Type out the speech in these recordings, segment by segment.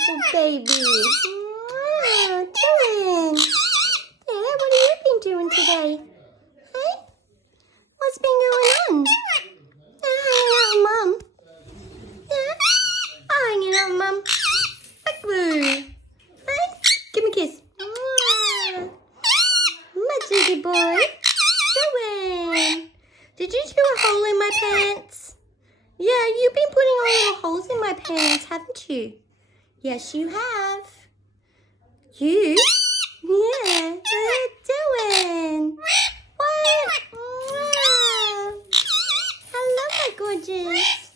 beautiful baby. Wow, Dylan. Yeah, what have you been doing today? Hey? What's been going on? Hanging out with Mum. Yeah? Hanging out with Mum. Boo. Hey? Give me a kiss. My cheeky boy. Dylan. Did you do a hole in my pants? Yeah, you've been putting all little holes in my pants, haven't you? Yes, you have. You? Yeah. What are you doing? What? Hello, my gorgeous.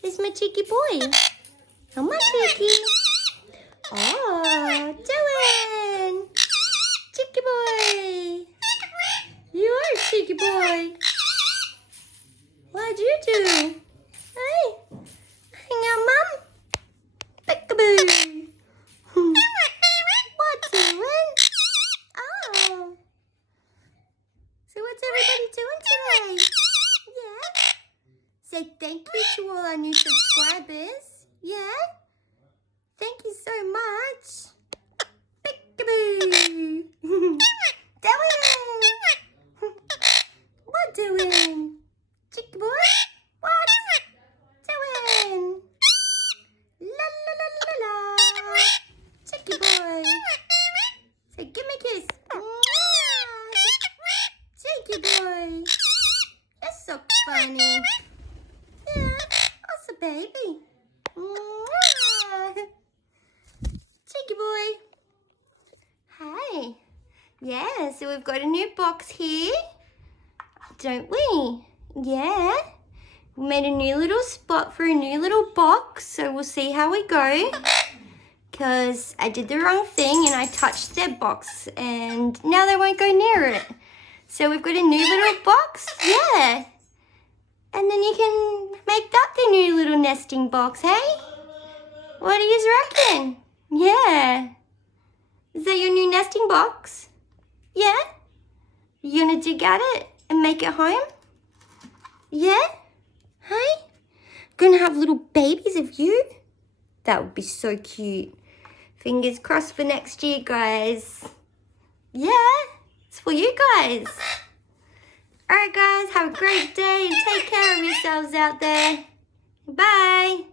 Here's my cheeky boy. Oh, my cheeky. Oh, Dylan. Cheeky boy. You are a cheeky boy. What'd you do? Hey, hang out, Mum. Peekaboo. What, Dylan? Oh. So what's everybody doing today? Yeah? Say thank you to all our new subscribers. Yeah? Thank you so much. Peekaboo. Dylan. What, Dylan? Cheeky boy? What? Dylan. La la la la la. Cheeky boy. Say, give me a kiss. Cheeky boy. You're so funny. Yeah, that's a baby. Cheeky boy. Hi. Yeah, so we've got a new box here, don't we? Yeah. We made a new little spot for a new little box, so we'll see how we go. Because I did the wrong thing and I touched their box and now they won't go near it. So we've got a new little box, yeah. And then you can make that the new little nesting box, hey? What do you reckon? Yeah. Is that your new nesting box? Yeah? You gonna dig at it and make it home? Yeah? Hey? Gonna have little babies of you? That would be so cute. Fingers crossed for next year, guys. Yeah, it's for you guys. All right, guys, have a great day and take care of yourselves out there. Bye.